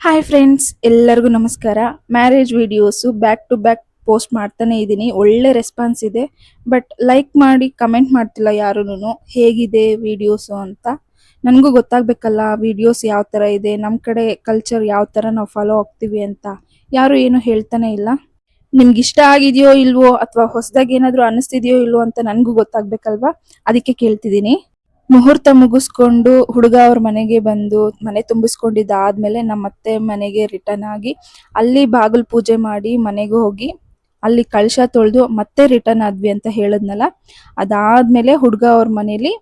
Hi friends, ಎಲ್ಲರಿಗೂ ನಮಸ್ಕಾರ. Marriage videos back to back post ಮಾಡ್ತಾನೆ ಇದ್ದೀನಿ. ಒಳ್ಳೆ ರೆಸ್ಪಾನ್ಸ್ ಇದೆ. ಬಟ್ ಲೈಕ್ ಮಾಡಿ ಕಮೆಂಟ್ ಮಾಡ್ತಿಲ್ಲ ಯಾರೂ. ಹೇಗಿದೆ ವಿಡಿಯೋಸು ಅಂತ ನನಗೂ ಗೊತ್ತಾಗಬೇಕಲ್ಲ. ವಿಡಿಯೋಸ್ ಯಾವ ಥರ ಇದೆ, ನಮ್ಮ ಕಡೆ ಕಲ್ಚರ್ ಯಾವ ಥರ ನಾವು ಫಾಲೋ ಆಗ್ತೀವಿ ಅಂತ ಯಾರು ಏನು ಹೇಳ್ತಾನೆ ಇಲ್ಲ. ನಿಮ್ಗೆ ಇಷ್ಟ ಆಗಿದೆಯೋ ಇಲ್ವೋ ಅಥವಾ ಹೊಸದಾಗಿ ಏನಾದರೂ ಅನ್ನಿಸ್ತಿದೆಯೋ ಇಲ್ವೋ ಅಂತ ನನಗೂ ಗೊತ್ತಾಗಬೇಕಲ್ವಾ, ಅದಕ್ಕೆ ಕೇಳ್ತಿದ್ದೀನಿ. ಮುಹೂರ್ತ ಮುಗಿಸ್ಕೊಂಡು ಹುಡುಗ ಅವ್ರ ಮನೆಗೆ ಬಂದು ಮನೆ ತುಂಬಿಸ್ಕೊಂಡಿದ್ದಾದ್ಮೇಲೆ ನಮ್ಮ ಅತ್ತೆ ಮನೆಗೆ ರಿಟರ್ನ್ ಆಗಿ ಅಲ್ಲಿ ಬಾಗಿಲು ಪೂಜೆ ಮಾಡಿ ಮನೆಗೆ ಹೋಗಿ ಅಲ್ಲಿ ಕಳಶ ತೊಳೆದು ಮತ್ತೆ ರಿಟರ್ನ್ ಆದ್ವಿ ಅಂತ ಹೇಳಿದ್ನಲ್ಲ. ಅದಾದ್ಮೇಲೆ ಹುಡುಗ ಅವ್ರ ಮನೇಲಿ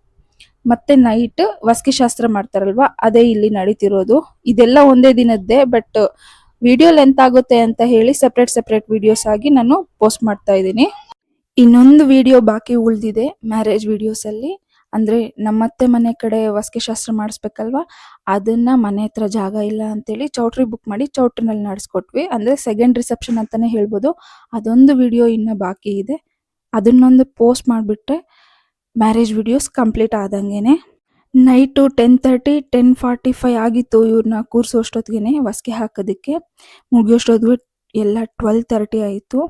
ಮತ್ತೆ ನೈಟ್ ವಸ್ಕಿ ಶಾಸ್ತ್ರ ಮಾಡ್ತಾರಲ್ವಾ, ಅದೇ ಇಲ್ಲಿ ನಡೀತಿರೋದು. ಇದೆಲ್ಲ ಒಂದೇ ದಿನದ್ದೇ, ಬಟ್ ವಿಡಿಯೋ ಲೆಂತ್ ಆಗುತ್ತೆ ಅಂತ ಹೇಳಿ ಸೆಪ್ರೇಟ್ ವಿಡಿಯೋಸ್ ಆಗಿ ನಾನು ಪೋಸ್ಟ್ ಮಾಡ್ತಾ ಇದ್ದೀನಿ. ಇನ್ನೊಂದು ವಿಡಿಯೋ ಬಾಕಿ ಉಳಿದಿದೆ ಮ್ಯಾರೇಜ್ ವಿಡಿಯೋಸ್ ಅಲ್ಲಿ. ಅಂದ್ರೆ ನಮ್ಮತ್ತೆ ಮನೆ ಕಡೆ ವಸ್ಕೆ ಶಾಸ್ತ್ರ ಮಾಡಿಸ್ಬೇಕಲ್ವಾ, ಅದನ್ನ ಮನೆ ಹತ್ರ ಜಾಗ ಇಲ್ಲ ಅಂತೇಳಿ ಚೌಟ್ರಿ ಬುಕ್ ಮಾಡಿ ಚೌಟ್ರಿನಲ್ಲಿ ನಡೆಸ್ಕೊಟ್ವಿ. ಅಂದ್ರೆ ಸೆಕೆಂಡ್ ರಿಸೆಪ್ಷನ್ ಅಂತಾನೆ ಹೇಳ್ಬೋದು. ಅದೊಂದು ವಿಡಿಯೋ ಇನ್ನ ಬಾಕಿ ಇದೆ. ಅದನ್ನೊಂದು ಪೋಸ್ಟ್ ಮಾಡಿಬಿಟ್ರೆ ಮ್ಯಾರೇಜ್ ವಿಡಿಯೋಸ್ ಕಂಪ್ಲೀಟ್ ಆದಂಗೆನೆ. ನೈಟು 10:30 10:45 ಆಗಿತ್ತು ಇವ್ರನ್ನ ಕೂರ್ಸೋಷ್ಟೊತ್ತಿಗೆ ವಸ್ಕೆ ಹಾಕೋದಕ್ಕೆ. ಮುಗಿಯೋಷ್ಟೊತ್ತಿಗೆ ಎಲ್ಲ 12:30 ಆಯಿತು.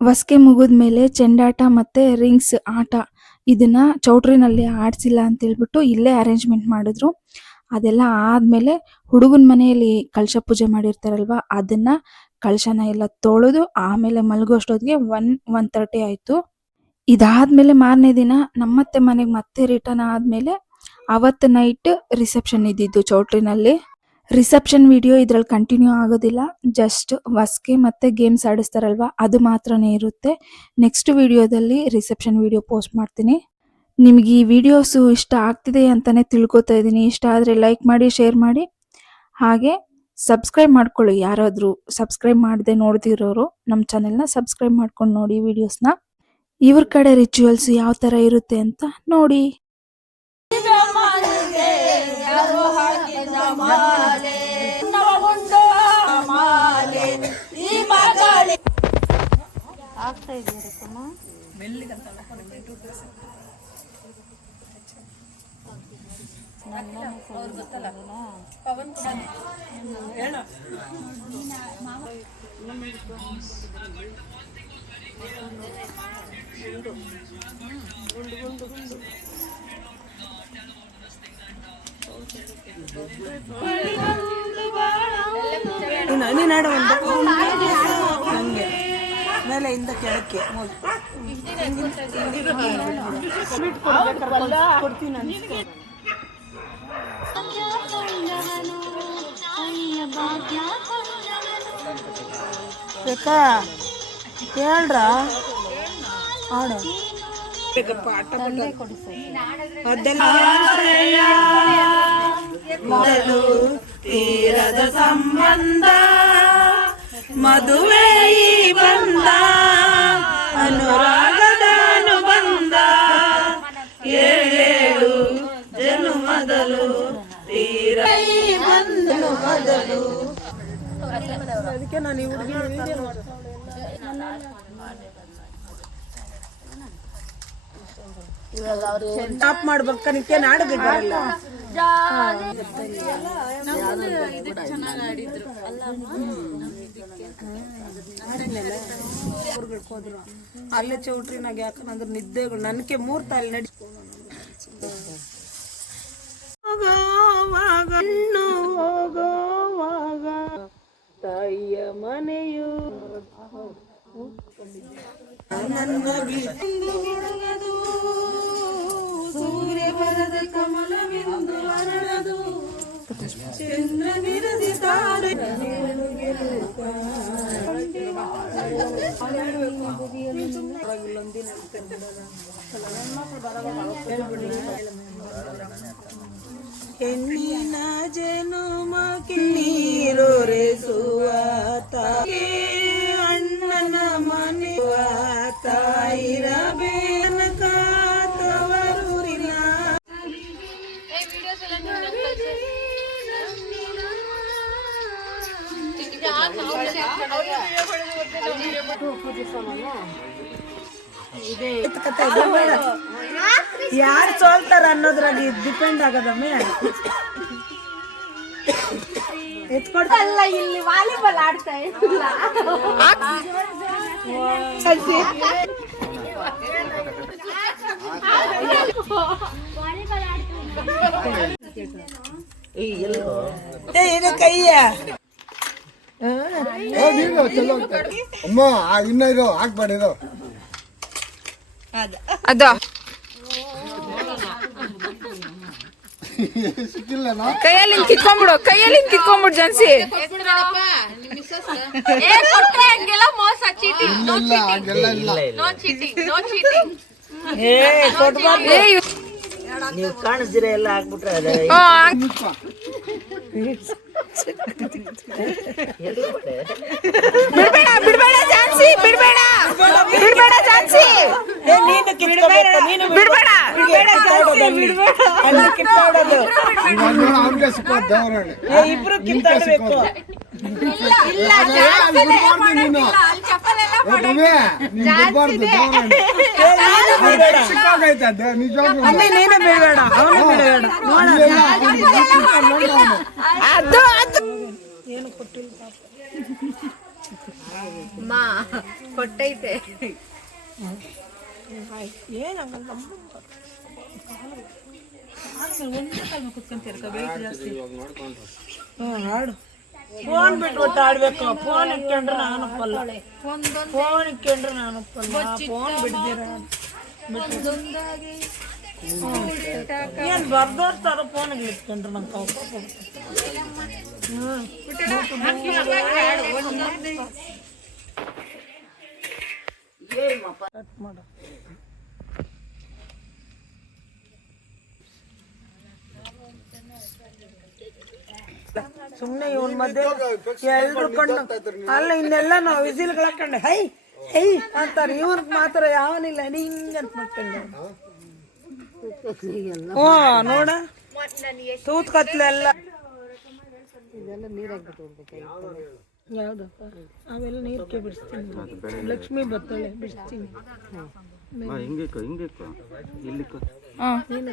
ವಸ್ಕೆ ಮುಗಿದ್ಮೇಲೆ ಚೆಂಡಾಟ ಮತ್ತೆ ರಿಂಗ್ಸ್ ಆಟ ಇದನ್ನ ಚೌಟ್ರಿನಲ್ಲಿ ಆಡ್ಸಿಲ್ಲ ಅಂತ ಹೇಳ್ಬಿಟ್ಟು ಇಲ್ಲೇ ಅರೇಂಜ್ಮೆಂಟ್ ಮಾಡಿದ್ರು. ಅದೆಲ್ಲ ಆದ್ಮೇಲೆ ಹುಡುಗನ ಮನೆಯಲ್ಲಿ ಕಳಶ ಪೂಜೆ ಮಾಡಿರ್ತಾರಲ್ವಾ, ಅದನ್ನ ಕಳಶನ ಎಲ್ಲ ತೊಳೆದು ಆಮೇಲೆ ಮಲಗೋಷ್ಟೊತ್ತಿಗೆ 1:30 ಆಯ್ತು. ಇದಾದ್ಮೇಲೆ ಮಾರನೇ ದಿನ ನಮ್ಮತ್ತೆ ಮನೆಗೆ ಮತ್ತೆ ರಿಟರ್ನ್ ಆದ್ಮೇಲೆ ಅವತ್ತು ನೈಟ್ ರಿಸೆಪ್ಷನ್ ಇದ್ದಿದ್ದು ಚೌಟ್ರಿನಲ್ಲಿ. ರಿಸೆಪ್ಷನ್ ವಿಡಿಯೋ ಇದ್ರಲ್ಲಿ ಕಂಟಿನ್ಯೂ ಆಗೋದಿಲ್ಲ. ಜಸ್ಟ್ ವಸ್ಕೆ ಮತ್ತೆ ಗೇಮ್ಸ್ ಆಡಿಸ್ತಾರಲ್ವಾ, ಅದು ಮಾತ್ರನೇ ಇರುತ್ತೆ. ನೆಕ್ಸ್ಟ್ ವಿಡಿಯೋದಲ್ಲಿ ರಿಸೆಪ್ಷನ್ ವಿಡಿಯೋ ಪೋಸ್ಟ್ ಮಾಡ್ತೀನಿ. ನಿಮ್ಗೆ ಈ ವಿಡಿಯೋಸು ಇಷ್ಟ ಆಗ್ತಿದೆ ಅಂತಾನೆ ತಿಳ್ಕೊತಾ ಇದ್ದೀನಿ. ಇಷ್ಟ ಆದರೆ ಲೈಕ್ ಮಾಡಿ, ಶೇರ್ ಮಾಡಿ, ಹಾಗೆ ಸಬ್ಸ್ಕ್ರೈಬ್ ಮಾಡ್ಕೊಳ್ಳಿ. ಯಾರಾದರೂ ಸಬ್ಸ್ಕ್ರೈಬ್ ಮಾಡದೆ ನೋಡ್ತಿರೋರು ನಮ್ಮ ಚಾನೆಲ್ನ ಸಬ್ಸ್ಕ್ರೈಬ್ ಮಾಡ್ಕೊಂಡು ನೋಡಿ ವಿಡಿಯೋಸ್ನ. ಇವ್ರ ಕಡೆ ರಿಚುವಲ್ಸ್ ಯಾವ ಥರ ಇರುತ್ತೆ ಅಂತ ನೋಡಿ. ಆಗ್ತಾ ಇದೆಯಾ ಮೇಲೆ ಇಂದ ಕೆಳಕ್ಕೆ ಕೊಡ್ತೀನಿ. ಬೇಕಾ ಹೇಳ್ರ ಆಡ ಮೊದಲು ತೀರದ ಸಂಬಂಧ ಮದುವೆ ಈ ಬಂದ ಅನುರಾಗದ ಅನುಬಂಧ ಏಳು ಜನುಮದಲು ತೀರ ಬಂದನು ಮೊದಲು. ಅದಕ್ಕೆ ನಾನು ಈ ಹುಡುಗಿ ಸ್ಟಾಪ್ ಮಾಡ್ಬೇಕನ್ನಕ್ಕೆ ನಾಡಗಿದ್ದಾರಲ್ಲ ಅಲ್ಲೇ ಚೌಟ್ರಿನಾಗ ಯಾಕಂದ್ರೆ ನಿದ್ದೆಗಳು ನನಗೆ 3 ತಾಲಿ ನಡಿ ಹೋಗೋವಾಗ ತಾಯಿಯ ಮನೆಯು ನನ್ನ ಸೂರ್ಯ ಬರದ ಕಮಲವೆಂದು ಅರಳದು ಚಂದ್ರನಿರದಿ ತಾರೆ ಹೆಣ್ಣಿನ ಜನುಮ ಕಿನ್ನೀರೊರೆಸುವ ತಾಯಿ ಅಣ್ಣನ ಮನೆಯ ತಾಯಿರಬೇನ ಕಾತವರೂರಿನ ಯಾರು ಸೋಲ್ತಾರ ಅನ್ನೋದ್ರಾಗ ಡಿಪೆಂಡ್ ಆಗದಮ್ಮೆ. ಅಲ್ಲ ಇಲ್ಲಿ ವಾಲಿಬಾಲ್ ಆಡ್ತಾ ಇಲ್ಲ ಅಮ್ಮ ಇನ್ನ ಇದು ಹಾಕ್ಬೇಡಿ ಇದು ಅದು ಸಿಕ್ಕಿಲ್ಲ ಕೈಯಲ್ಲಿ ಕಿತ್ಕೊಂಡ್ಬಿಡು ಜನ್ಸಿ ಹಂಗೆಲ್ಲ ಮೋಸ ಚೀಟಿಂಗ್ ಇಲ್ಲ ಹಂಗೆಲ್ಲ ಇಲ್ಲ ನೋ ಚೀಟಿಂಗ್ ನೋ ಚೀಟಿಂಗ್ ನೀವು ಕಾಣಿಸ್ತೀರ ಎಲ್ಲ ಹಾಕ್ಬಿಟ್ರೆ ಅದೇ ಬಿಡ್ಬೇಡ ಜಾನ್ಸಿ ಬಿಡ್ಬೇಡ ಜಾನ್ಸಿ ಬಿಡ್ಬೇಡ ಅವ್ರಿಗೆ ಸಿಕ್ಕೋ ದೇವರಣ್ಣ ಇಬ್ರು ಕಿತ್ತಾಡ್ಬೇಕು ನೀನು ಬಿಡ್ಬಾರ್ದು ಸಿಕ್ಕಾಗೈತೆ ನಿಜವಾಗ್ಲೂ ನೀನು ಬಿಡಬೇಡ ಅವನು ಬಿಡಬೇಡ ಏನು ಕೊಟ್ಟಿಲ್ಲ ಮಾ ಕೊಟ್ಟೈತೆ ಆಡು ಫೋನ್ ಬಿಟ್ಬಿಟ್ಟು ಆಡ್ಬೇಕು ಫೋನ್ ಇಟ್ಕೊಂಡ್ರೆ ನಾನು ಒಪ್ಪಲ್ಲ ಫೋನ್ ಇಟ್ಕೊಂಡ್ರೆ ನಾನು ಒಪ್ಪಲ್ಲ ಫೋನ್ ಬಿಡ್ದಿರ ಏನ್ ಬರ್ದೋರ್ತಾರ ಫೋನಿಗೆ ಇಟ್ಕೊಂಡ್ರೆ ನಂಗೆ ಕಟ್ ಮಾಡ ಸುಮ್ಮನೆ ಇವನ್ ಮಧ್ಯೆ ಎಲ್ರು ಕಣ್ಣು ಅಲ್ಲ ಇನ್ನೆಲ್ಲ ನಾವು ವಿಸಿಲ್ಗಳು ಹಾಕೊಂಡೆ ಹೈ ಹೈ ಅಂತಾರೆ ಇವ್ರಿಗೆ ಮಾತ್ರ ಯಾವನಿಲ್ಲ ಹಿಂಗ ಅಂತ ಮಾಡ್ಕೊಂಡೆ ಓ ನೋಡ ತೂತ್ ಕತ್ಲೆ ಎಲ್ಲ ಯಾವ್ದಪ್ಪ ಅವೆಲ್ಲ ನೀರ್ಗೆ ಬಿಡಿಸ್ತೀನಿ ಲಕ್ಷ್ಮಿ ಬತ್ತಳೆ ಬಿಡಿಸ್ತೀನಿ ಹಿಂಗೆ ಇಲ್ಲಿ ನೀನು